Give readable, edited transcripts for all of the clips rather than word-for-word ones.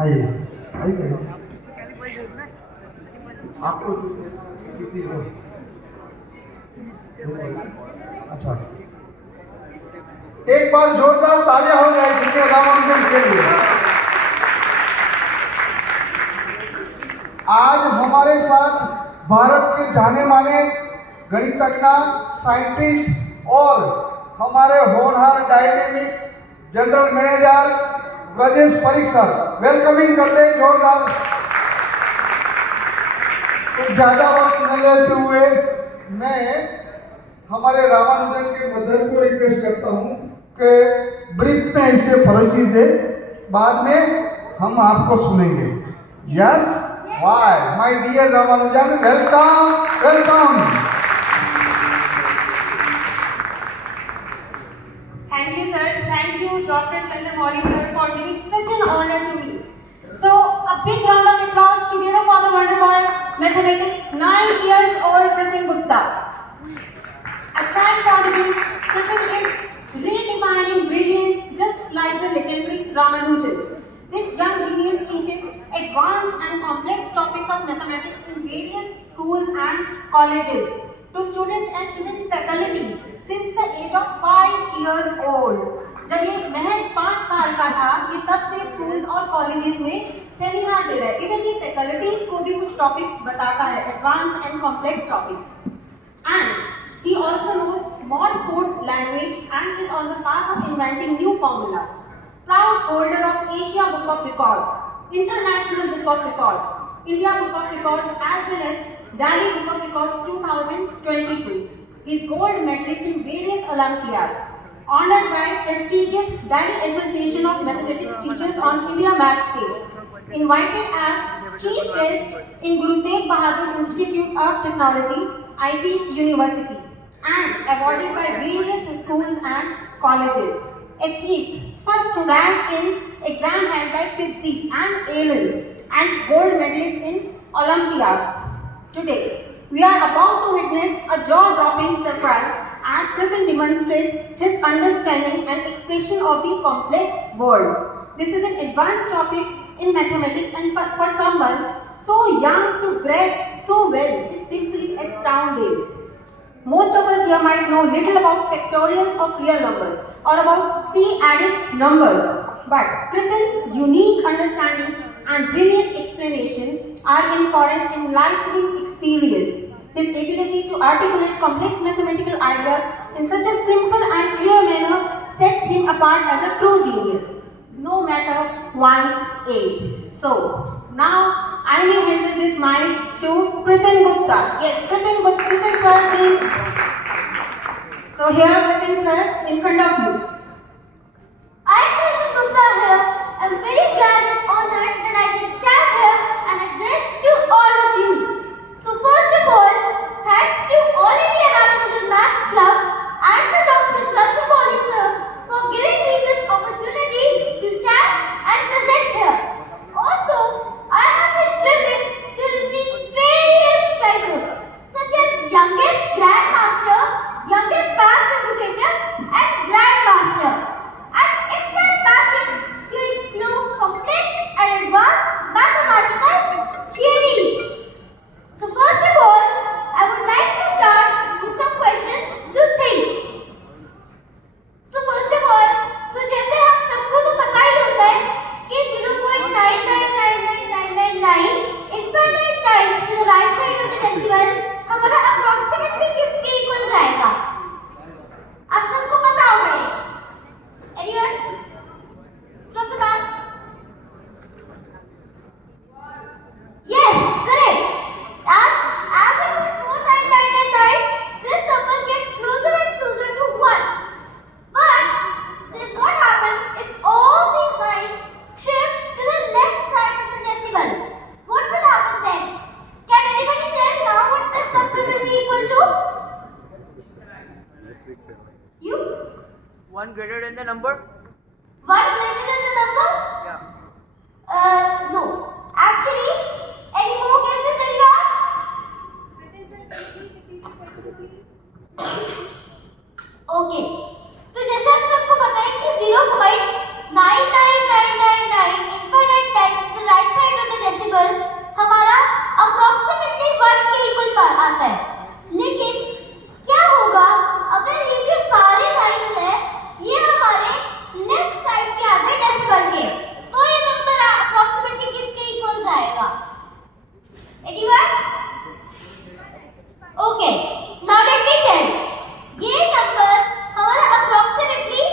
आइए आइए आपको जो देना है, कितनी हो? अच्छा, एक बार जोरदार तालियां हो जाए जिनके रामानुजन के लिए। आज हमारे साथ भारत के जाने माने गणितज्ञ, साइंटिस्ट और हमारे होनहार dynamic general manager Brajesh Parikh sir, welcoming करते हैं जोरदार। तो ज्यादा वक्त न लेते हुए मैं हमारे रामानुजन के मदर को रिक्वेस्ट करता हूं कि ब्रीफ में इसके परिचय दे, बाद में हम आपको सुनेंगे। Yes, why my dear Ramanujan, welcome welcome. Thank you, sir. Thank you, Dr. Chandramouli, sir, for giving such an honor to me. So, a big round of applause together for the wonder boy, mathematics, 9 years old, Pratin Gupta. A child prodigy, Pratin is redefining brilliance just like the legendary Ramanujan. This young genius teaches advanced and complex topics of mathematics in various schools and colleges to students and even faculties since the age of 5 years old. जब ये महज 5 साल का था, ये तब से schools और कॉलेजेस में सेमिनार दे रहा है। इवन ये फैकल्टीज को भी कुछ टॉपिक्स बताता है, advance and complex topics. And he also knows Morse code language and is on the path of inventing new formulas. Proud holder of Asia Book of Records, International Book of Records, India Book of Records, as well as Delhi Book of Records 2022. He is gold medalist in various Olympiads. Honored by prestigious Delhi Association of Mathematics Teachers on India Maths Day. Invited as chief guest in Guru Tegh Bahadur Institute of Technology, IB University, and awarded by various schools and colleges. Achieved first rank in exam held by FITCI and ALIL, and gold medalist in Olympiads. Today, we are about to witness a jaw-dropping surprise as Pratin demonstrates his understanding and expression of the complex world. This is an advanced topic in mathematics, and for someone so young to grasp so well is simply astounding. Most of us here might know little about factorials of real numbers or about p-adic numbers, but Pratin's unique understanding and brilliant explanation are in for an enlightening experience. His ability to articulate complex mathematical ideas in such a simple and clear manner sets him apart as a true genius, no matter one's age. So, now I may hand this mic to Pratin Gupta. Yes, Pratin sir, please. So here, Pratin sir, in front of you. I, Pratin Gupta here, am very glad and honored that I can stand here and address to all of you. So first of all, thanks to All India Ramanujan Maths Club and the Dr. Chandramouli sir for giving me this opportunity to stand and present here. Also, I have been privileged to receive various titles such as Youngest Grandmaster, Youngest Maths Educator and Grandmaster. And it's my passion to explore complex and advanced mathematical theories. So first of all, I would like to start with some questions to think. So first of all, तो जैसे हम सबको तो पता ही होता है कि 0.999999 infinite times to the right side of the decimal हमारा approximately किसके इक्वल जाएगा? आप सबको पता होगा ये? Anyone? From the back? Yes, correct. As I put more 999 times, this number gets closer and closer to 1. But then what happens if all these lines shift to the left side of the decimal? What will happen then? Can anybody tell now what this number will be equal to? You? 1 greater than the number? 1 greater than the number? Yeah. No. Actually, any more guesses anyone? Okay. तो जैसे हम सबको पता है कि 0.99999 infinite times to Anyone? Okay. Now let me tell. ये number हमारा approximately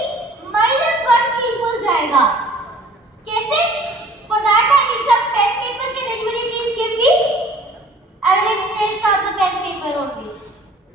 -1 के इक्वल जाएगा.